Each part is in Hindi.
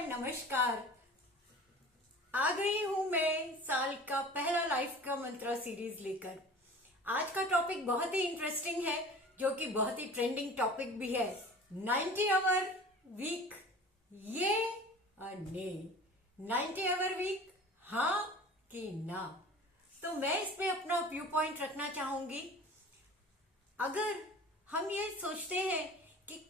नमस्कार। आ गई हूं मैं साल का पहला लाइफ का मंत्रा सीरीज लेकर। आज का टॉपिक बहुत ही इंटरेस्टिंग है, जो कि बहुत ही ट्रेंडिंग टॉपिक भी है। 90 आवर वीक, ये और नहीं। 90 आवर वीक, हाँ कि ना। तो मैं इसमें अपना व्यू पॉइंट रखना चाहूंगी। अगर हम ये सोचते हैं कि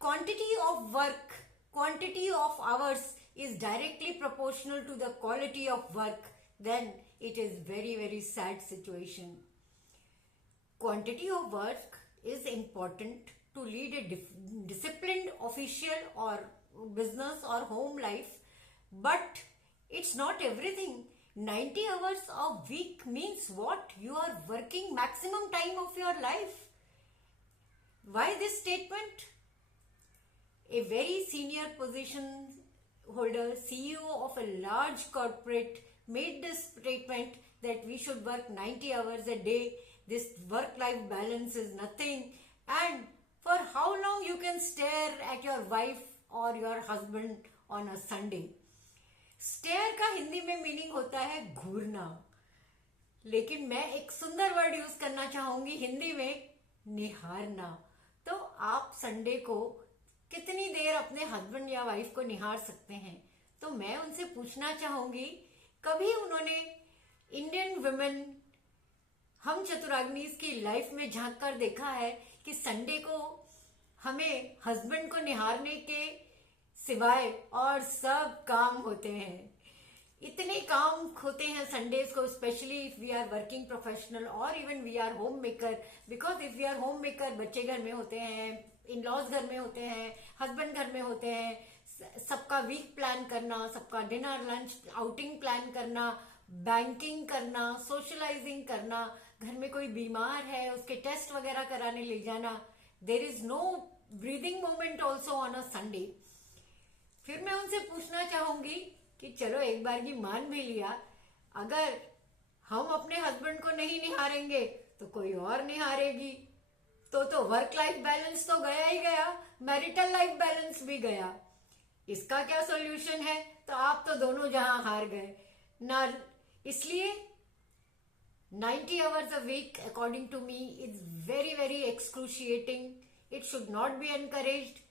quantity of work, quantity of hours is directly proportional to the quality of work, then it is very sad situation. Quantity of work is important to lead a disciplined official or business or home life, but it's not everything. 90 hours a week means what? You are working maximum time of your life. Why this statement? A very senior position holder, CEO of a large corporate, made this statement that we should work 90 hours a day. This work-life balance is nothing. And for how long you can stare at your wife or your husband on a Sunday? Stare का हिंदी में मीनिंग होता है घूरना, लेकिन मैं एक सुंदर वर्ड यूज करना चाहूंगी हिंदी में, निहारना। तो आप संडे को कितनी देर अपने हस्बैंड या वाइफ को निहार सकते हैं? तो मैं उनसे पूछना चाहूंगी, कभी उन्होंने इंडियन वुमेन हम चतुराग्नीज की लाइफ में झांक कर देखा है कि संडे को हमें हस्बैंड को निहारने के सिवाय और सब काम होते हैं? इतने काम होते हैं संडेज को, specially if we are working professional और even we are home maker. Because if we are home maker, बच्चे घर में होते हैं, इन लॉज घर में होते हैं, हस्बैंड घर में होते हैं, सबका वीक प्लान करना, सबका डिनर लंच आउटिंग प्लान करना, बैंकिंग करना, सोशलाइजिंग करना, घर में कोई बीमार है उसके टेस्ट वगैरह कराने ले जाना। There is no breathing moment also on a Sunday. फिर मैं उनसे पूछना चाहूंगी कि चलो एक बार की मान भी लिया, अगर हम अपने हस्बैंड को नहीं निहारेंगे तो कोई और निहारेगी, तो वर्क लाइफ बैलेंस तो गया ही गया, मैरिटल लाइफ बैलेंस भी गया। इसका क्या सॉल्यूशन है? तो आप तो दोनों जहां हार गए ना। इसलिए 90 hours a week according to me is very excruciating. It should not be encouraged.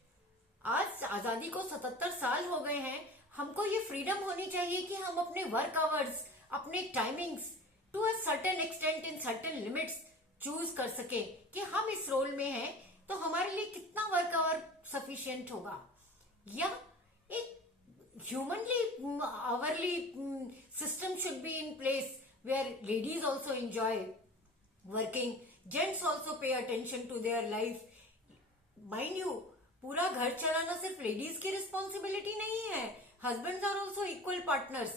आज आजादी को 77 साल हो गए हैं। हमको ये फ्रीडम होनी चाहिए कि हम अपने वर्क आवर्स, अपने timings to a certain extent in certain limits choose कर सके कि हम इस रोल में हैं तो हमारे लिए कितना वर्क आवर सफिशिएंट होगा। या एक humanly hourly system should be in place where ladies also enjoy working, gents also pay attention to their life. Mind you, पूरा घर चलाना सिर्फ लेडीज की रिस्पॉन्सिबिलिटी नहीं है, husbands are also equal partners.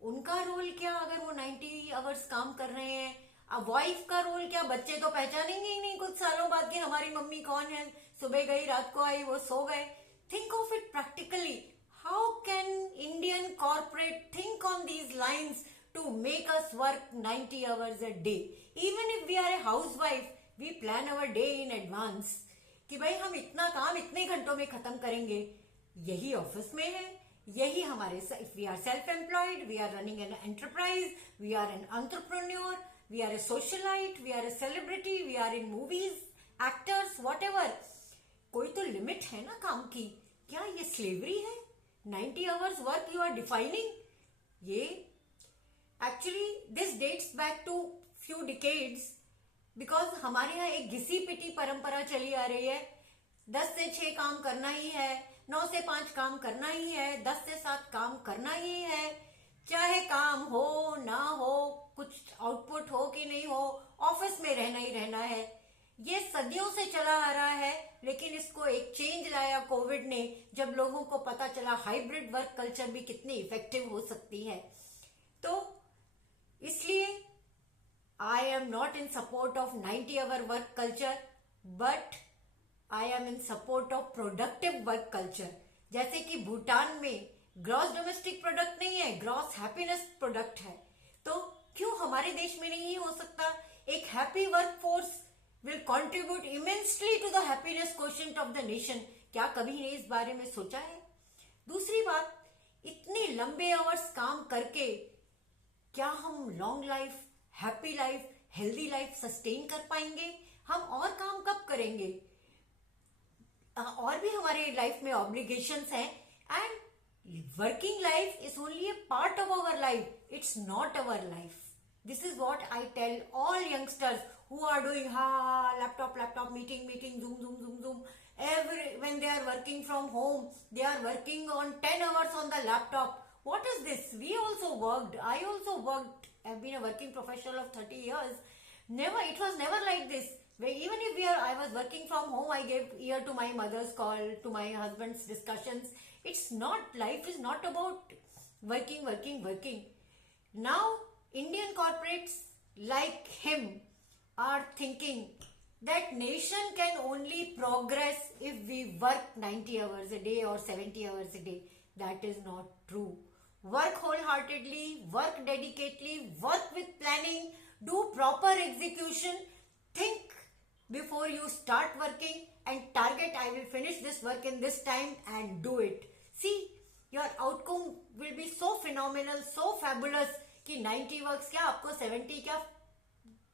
उनका रोल क्या अगर वो 90 आवर्स काम कर रहे हैं? अब वाइफ का रोल क्या? बच्चे तो पहचानेंगे ही नहीं कुछ सालों बाद कि हमारी मम्मी कौन है, सुबह गई रात को आई, वो सो गए। Think of it practically. How can Indian corporate think on these lines to make us work 90 hours a day? Even if we are a house wife, we plan our day in advance कि भाई हम इतना काम इतने घंटों में खत्म करेंगे। यही ऑफिस में है, यही हमारे, if we are self employed, we are running an enterprise, we are an entrepreneur, we are a socialite, we are a celebrity, we are in movies, actors, whatever. कोई तो लिमिट है ना काम की। क्या ये स्लेवरी है? 90 hours work you are defining. ये actually this dates back to few decades, because हमारे यहाँ एक घिसी पिटी परंपरा चली आ रही है। 10 से 6 काम करना ही है, 9 से 5 काम करना ही है, 10 से 7 काम करना ही है, चाहे काम हो ना हो, कुछ आउटपुट हो कि नहीं हो, ऑफिस में रहना ही रहना है। ये सदियों से चला आ रहा है, लेकिन इसको एक चेंज लाया कोविड ने, जब लोगों को पता चला हाइब्रिड वर्क कल्चर भी कितनी इफेक्टिव हो सकती है। तो इसलिए I am not in support of 90 hour work culture, but I am in support of productive work culture. जैसे कि भूटान में ग्रॉस डोमेस्टिक प्रोडक्ट नहीं है, ग्रॉस हैप्पीनेस प्रोडक्ट है। तो क्यों हमारे देश में नहीं हो सकता? एक happy work force will contribute immensely to the happiness quotient of the nation. क्या कभी ने इस बारे में सोचा है? दूसरी बात, इतने लंबे आवर्स काम करके क्या हम long life, happy life, healthy life sustain कर पाएंगे? हम और काम कब करेंगे? और भी हमारे लाइफ में ऑब्लिगेशंस हैं, and working life is only a part of our life, it's not our life. This is what I tell all youngsters who are doing laptop, meeting, zoom. When they are working from home, they are working on 10 hours on the laptop. What is this? We also worked. I also worked. I've been a working professional of 30 years. It was never like this. Even if I was working from home, I gave ear to my mother's call, to my husband's discussions. Life is not about working. Now, Indian corporates like him are thinking that nation can only progress if we work 90 hours a day or 70 hours a day. That is not true. Work wholeheartedly, work dedicatedly, work with planning, do proper execution, think before you start working and target, I will finish this work in this time, and do it. See, your outcome will be so phenomenal, so fabulous कि 90 वर्क्स क्या, आपको 70 क्या,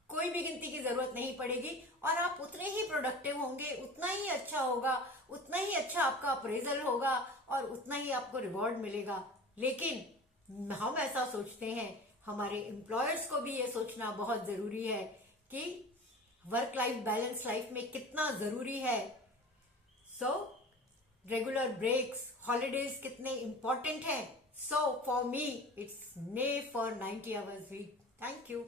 कोई भी गिनती की जरूरत नहीं पड़ेगी, और आप उतने ही प्रोडक्टिव होंगे, उतना ही अच्छा होगा, उतना ही अच्छा आपका अप्रेजल होगा, और उतना ही आपको रिवॉर्ड मिलेगा. लेकिन हम ऐसा सोचते हैं, हमारे एम्प्लॉयर्स को भी ये सोचना बहुत जरूरी है कि वर्क लाइफ बैलेंस लाइफ में कितना जरूरी है. सो रेगुलर ब्रेक्स, हॉलीडेज कितने इंपॉर्टेंट हैं. So for me, it's nay for 90 hours week. Thank you.